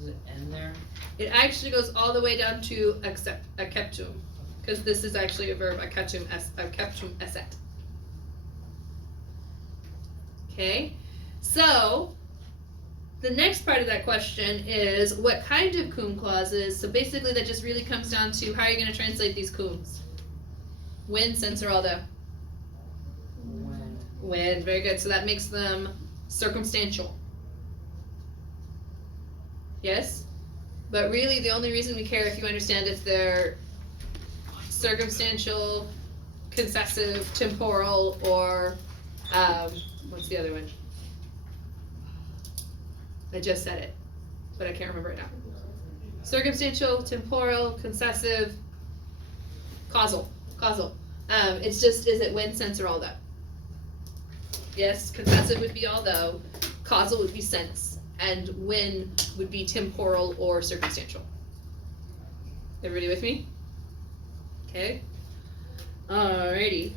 Does it end there? It actually goes all the way down to akeptum, because this is actually a verb, akeptum eset. Okay, so the next part of that question is what kind of cum clauses. So basically that just really comes down to how are you going to translate these cums? When, since, or although? When, very good. So that makes them circumstantial. Yes? But really the only reason we care if you understand if they're circumstantial, concessive, temporal, or what's the other one? I just said it, but I can't remember it now. Circumstantial, temporal, concessive, causal. It's just, is it when, since, or although? Yes, concessive would be although, causal would be since, and when would be temporal or circumstantial. Everybody with me? Okay. Alrighty.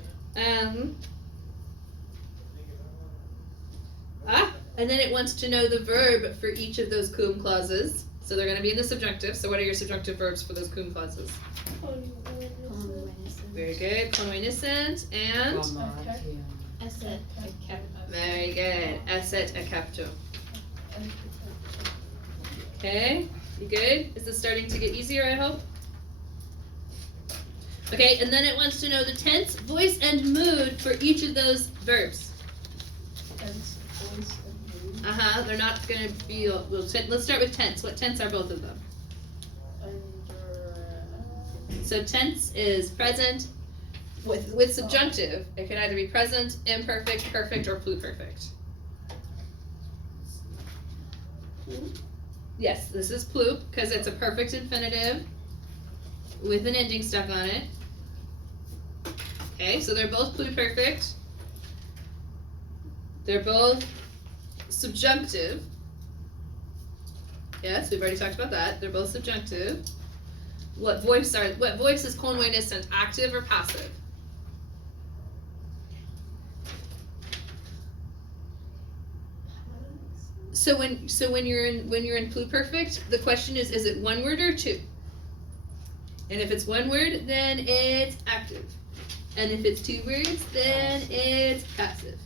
And then it wants to know the verb for each of those cum clauses. So they're going to be in the subjunctive. So what are your subjunctive verbs for those cum clauses? Very good. Convoinicent and? Eset akeptum. Very good. Eset akeptum. Okay. You good? Is this starting to get easier, I hope? Okay, and then it wants to know the tense, voice, and mood for each of those verbs. Tense, voice, and mood. They're not going to be, let's start with tense. What tense are both of them? So tense is present with subjunctive. It can either be present, imperfect, perfect, or pluperfect. Yes, this is plup because it's a perfect infinitive with an ending stuck on it. Okay, so they're both pluperfect. They're both subjunctive. Yes, we've already talked about that. They're both subjunctive. What voice is convoinicent, active or passive? So when you're in pluperfect, the question is it one word or two? And if it's one word, then it's active. And if it's two words, then it's passive.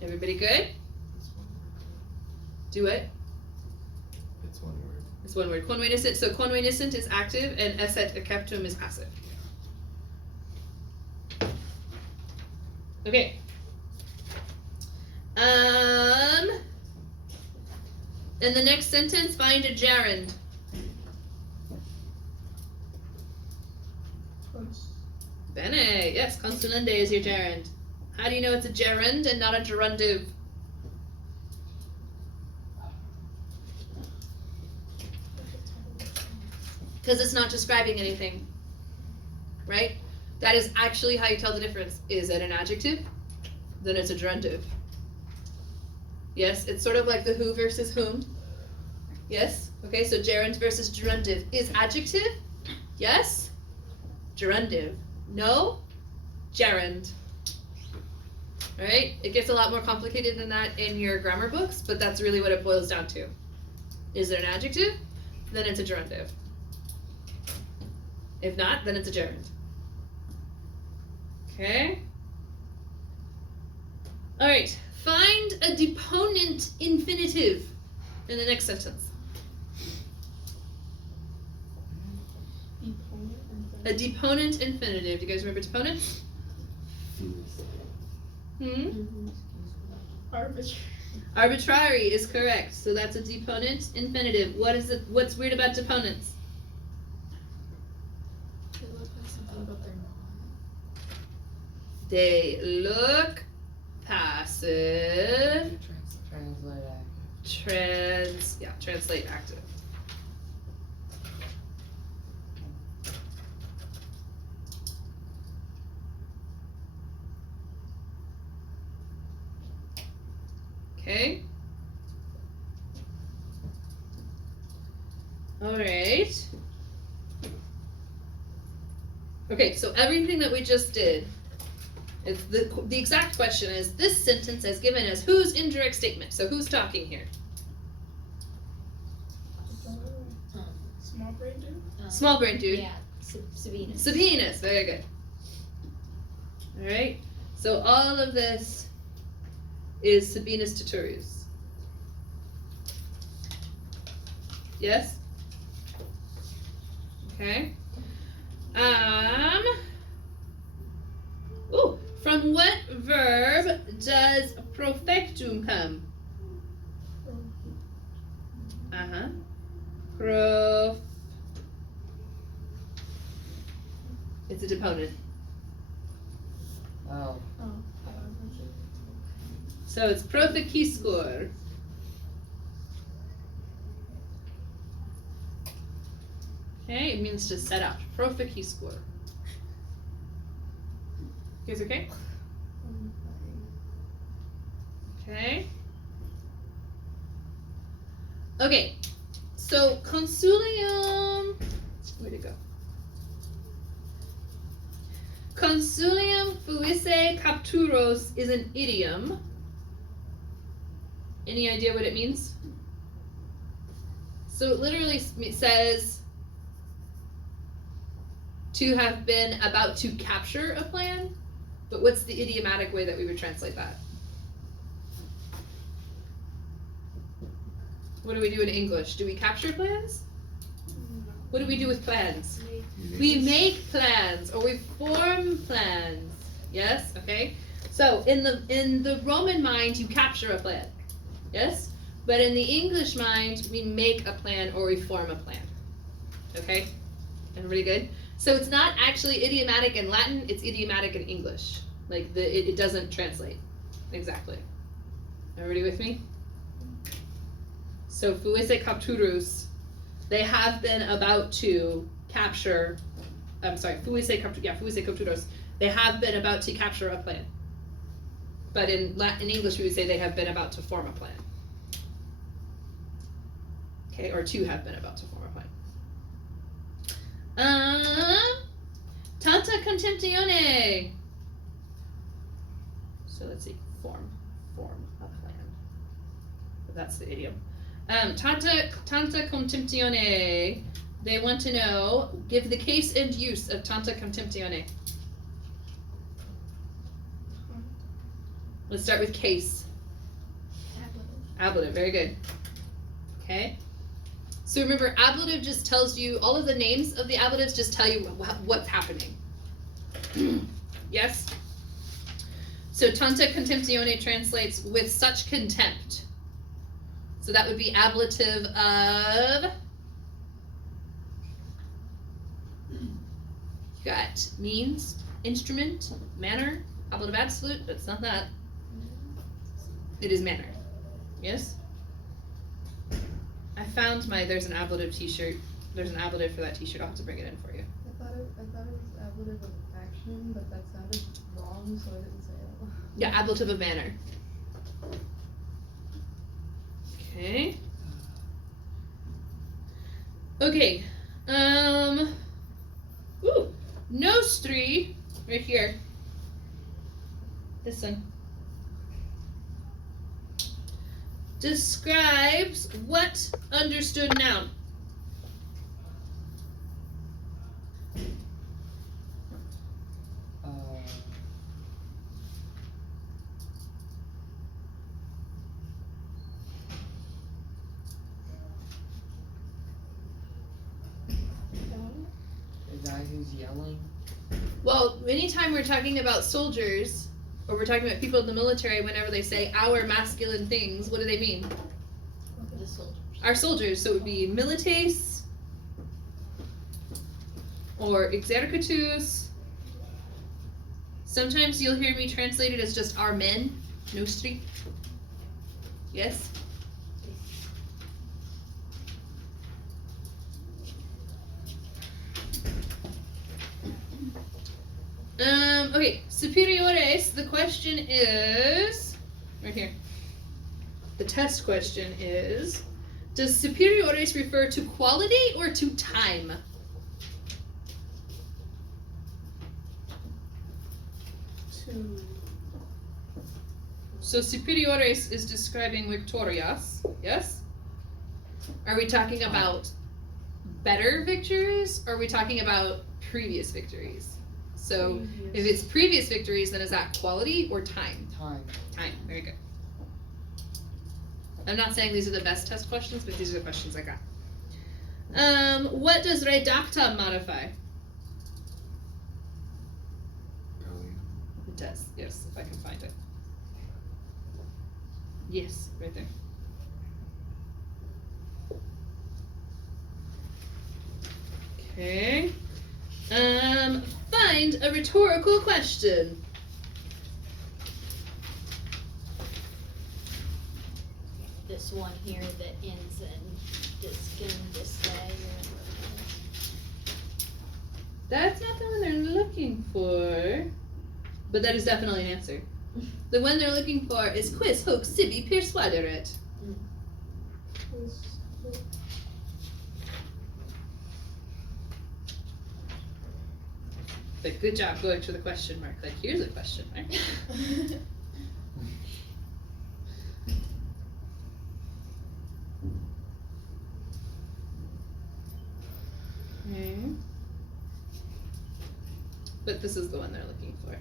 Everybody good? Do it. It's one word. It's one word. Convoinicent. So convoinicent is active and eset akeptum is passive. Okay. In the next sentence, find a gerund. Bene, yes, consulende is your gerund. How do you know it's a gerund and not a gerundive? Because it's not describing anything, right? That is actually how you tell the difference. Is it an adjective? Then it's a gerundive. Yes, it's sort of like the who versus whom. Yes? Okay, so gerund versus gerundive. Is adjective? Yes? Gerundive. No? Gerund. Alright? It gets a lot more complicated than that in your grammar books, but that's really what it boils down to. Is there an adjective? Then it's a gerundive. If not, then it's a gerund. Okay? Alright. Find a deponent infinitive in the next sentence. A deponent infinitive. Do you guys remember deponents? Arbitrary is correct. So that's a deponent infinitive. What is it? What's weird about deponents? They look passive. Translate active. Okay. All right. Okay, so everything that we just did, the exact question is, this sentence as given as whose indirect statement? So who's talking here? brain dude? Small brain dude. Yeah, Sabinus. Sabinus, very good. Alright, so all of this is Sabinus Titurius. Yes? Okay. Ooh, from what verb does profectum come? It's a deponent. Oh. So it's proficiscor. Okay, it means to set up. Proficiscor. You guys okay? Okay. Okay, so consulium, where'd it go? Consulium fuisse capturos is an idiom. Any idea what it means? So it literally says to have been about to capture a plan, but what's the idiomatic way that we would translate that? What do we do in English? Do we capture plans? What do we do with plans? We make plans or we form plans. Yes? Okay? So in the Roman mind you capture a plan. Yes? But in the English mind we make a plan or we form a plan. Okay? Everybody good? So it's not actually idiomatic in Latin, it's idiomatic in English. Like it doesn't translate. Exactly. Everybody with me? So fuisse capturus, they have been about to capture, fuisse capturos, they have been about to capture a plan. But in English we would say they have been about to form a plan. Okay, or to have been about to form a plan. Tanta contemptione. So let's see, form a plan. But that's the idiom. Tanta contemptione. They want to know, give the case and use of tanta contemptione. Let's start with case. Ablative, very good. Okay. So remember, ablative just tells you, all of the names of the ablatives just tell you what's happening. Yes? So tanta contemptione translates with such contempt. So that would be ablative of, you got means, instrument, manner, ablative absolute, but it's not that. It is manner. Yes? I found there's an ablative t-shirt. There's an ablative for that t-shirt. I'll have to bring it in for you. I thought it was ablative of action, but that sounded wrong, so I didn't say it. Yeah, ablative of manner. Okay. Okay. Nostri, right here. This one. Describes what understood noun? The guy who's yelling. Well, anytime we're talking about soldiers, or we're talking about people in the military, whenever they say our masculine things, what do they mean? The soldiers. Our soldiers, so it would be milites, or exercitus. Sometimes you'll hear me translate it as just our men, nostri. Yes? Okay, superiores, the question is, right here. The test question is, does superiores refer to quality or to time? So superiores is describing victorias, yes? Are we talking about better victories, or are we talking about previous victories? So if it's previous victories, then is that quality or time? Time. Time. Very good. I'm not saying these are the best test questions, but these are the questions I got. What does redacta modify? It does, yes, if I can find it. Yes, right there. Okay. Find a rhetorical question. This one here that ends in diskin, disday, or That's not the one they're looking for, but that is definitely an answer. The one they're looking for is quiz hoax sibi persuaderet. But good job going to the question mark. Like, here's a question mark. Okay. But this is the one they're looking for.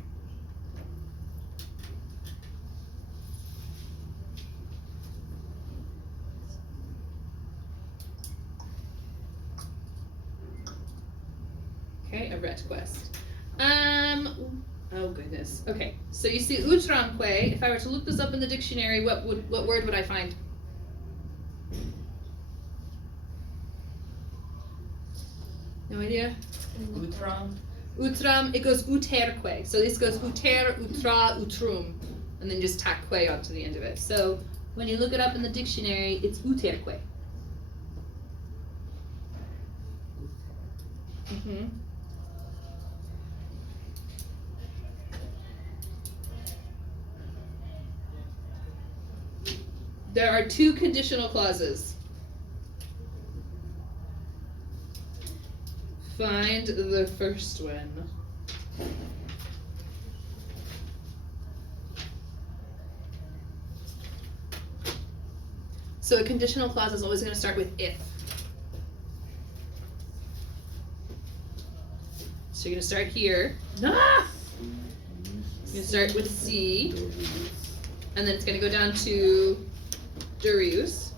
Okay, a ret quest. Oh goodness. Okay, so you see utramque. If I were to look this up in the dictionary, what word would I find? No idea? Utram. Utram, it goes uterque. So this goes uter, utra, utrum. And then just tack que onto the end of it. So when you look it up in the dictionary, it's uterque. Mm-hmm. There are two conditional clauses. Find the first one. So a conditional clause is always going to start with if. So you're going to start here. Ah! You're going to start with C. And then it's going to go down to Darius.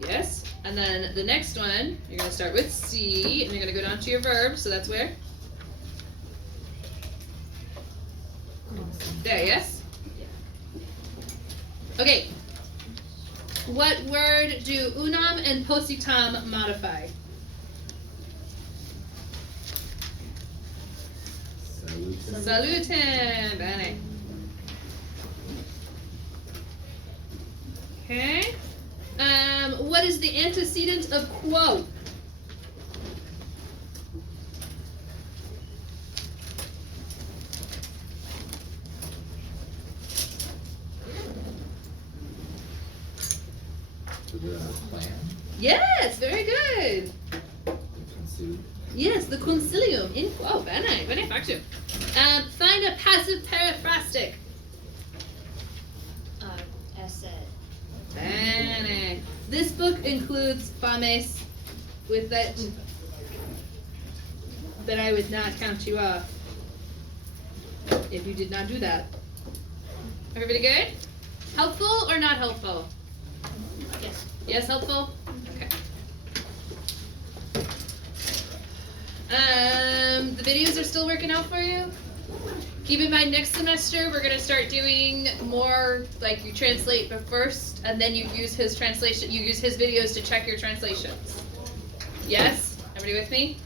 Yes. And then the next one, you're going to start with C, and you're going to go down to your verb, so that's where? There, yes? Okay. What word do unam and positam modify? Salutem. Bene. Okay. What is the antecedent of quo? To the plan. Yes, very good. Consume. Yes, the concilium in quo. Bene, bene factum. Find a passive periphrastic. Asset. Bene. This book includes fames with that, but I would not count you off if you did not do that. Everybody good? Helpful or not helpful? Yes. Yes, helpful? Okay. The videos are still working out for you? Keep in mind, next semester we're gonna start doing more, like you translate first, and then you use his translation, you use his videos to check your translations. Yes? Everybody with me?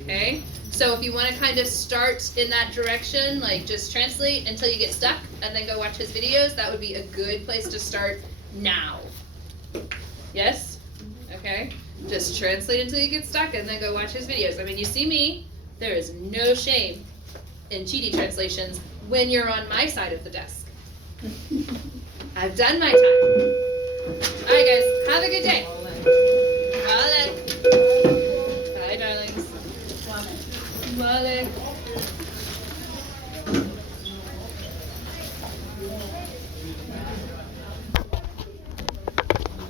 Okay. So if you wanna kind of start in that direction, like just translate until you get stuck, and then go watch his videos, that would be a good place to start now. Yes? Okay. Just translate until you get stuck, and then go watch his videos. I mean, you see me, there is no shame in cheaty translations when you're on my side of the desk. I've done my time.